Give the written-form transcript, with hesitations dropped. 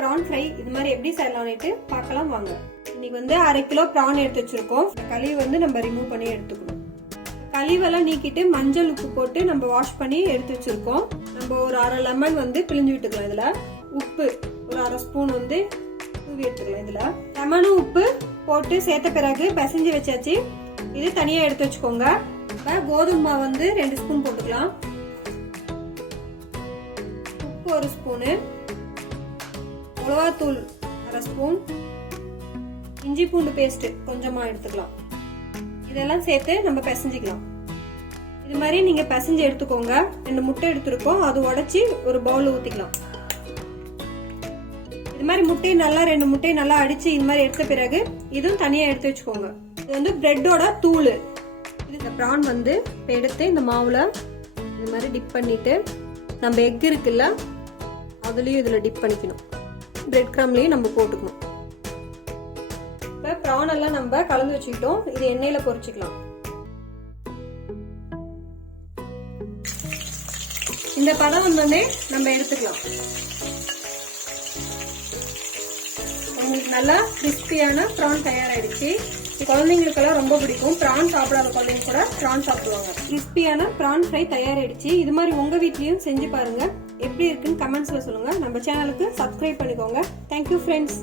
PRAN fry இது மாதிரி எப்படி செய்யலாம்னு பார்க்கலாம் வாங்க. இன்னைக்கு வந்து 1/2 கிலோ ப்ரான் எடுத்து வச்சிருக்கோம். கழுவி வந்து நம்ம ரிமூவ் பண்ணி எடுத்துக்கணும். கழிவெல்லாம் நீக்கிட்டு மஞ்சள் உப்பு போட்டு நம்ம வாஷ் பண்ணி எடுத்து வச்சிருக்கோம். நம்ம ஒரு 1/2 லெமன் வந்து பிழிஞ்சு விட்டுக்கலாம். இதுல உப்பு ஒரு 1/2 ஸ்பூன் வந்து தூவி எடுத்துக்கலாம். இதுல லெமனும் உப்பு போட்டு சேர்த்த பிறகு பிசைஞ்சு வச்சாச்சு. இது தனியா எடுத்து வச்சுக்கோங்க. இப்ப கோதுமை மாவு வந்து 2 ஸ்பூன் போட்டுக்கலாம். உப்பு 1 ஸ்பூனு, மிளகாத்தூள் 1/2 ஸ்பூன், இஞ்சி பூண்டு பேஸ்ட் கொஞ்சமா எடுத்துக்கலாம். இதெல்லாம் சேர்த்து நம்ம பிசைஞ்சிக்கலாம். இது மாதிரி நீங்க பிசைஞ்சு எடுத்துக்கோங்க. 2 முட்டை எடுத்துருக்கோம், அது உடைச்சி ஒரு பவுல்ல ஊத்திக்கலாம். இது மாதிரி முட்டையை நல்லா 2 முட்டையை நல்லா அடிச்சு இது மாதிரி எடுத்த பிறகு இதுவும் தனியா எடுத்து வச்சுக்கோங்க. இது வந்து பிரெட்டோட தூள். இந்த ப்ரான் வந்து எடுத்து இந்த மாவுல இது மாதிரி டிப் பண்ணிட்டு நம்ம எக் இருக்குல்ல அதுலயும் இதுல டிப் பண்ணிக்கணும். பிரெட் கிரம்லயும் நம்ம போட்டுக்கணும். இப்ப ப்ரான் எல்லாம் நம்ம கலந்து வச்சுக்கிட்டோம். இது எண்ணெயில பொரிச்சுக்கலாம். இந்த பதம் வந்தோடனே நம்ம எடுத்துக்கலாம். உங்களுக்கு நல்லா கிறிஸ்பியான ப்ரான் தயாராயிடுச்சு. குழந்தைங்களுக்கெல்லாம் ரொம்ப பிடிக்கும். ப்ரான் சாப்பிடாத குழந்தைங்க கூட ப்ரான் சாப்பிடுவாங்க. கிறிஸ்பியான ப்ரான் ஃப்ரை தயாராயிடுச்சு. இது மாதிரி உங்க வீட்லயும் செஞ்சு பாருங்க. எப்படி இருக்குன்னு கமெண்ட்ஸ்ல சொல்லுங்க. நம்ம சேனலுக்கு சப்ஸ்கிரைப் பண்ணிக்கோங்க. Thank you friends.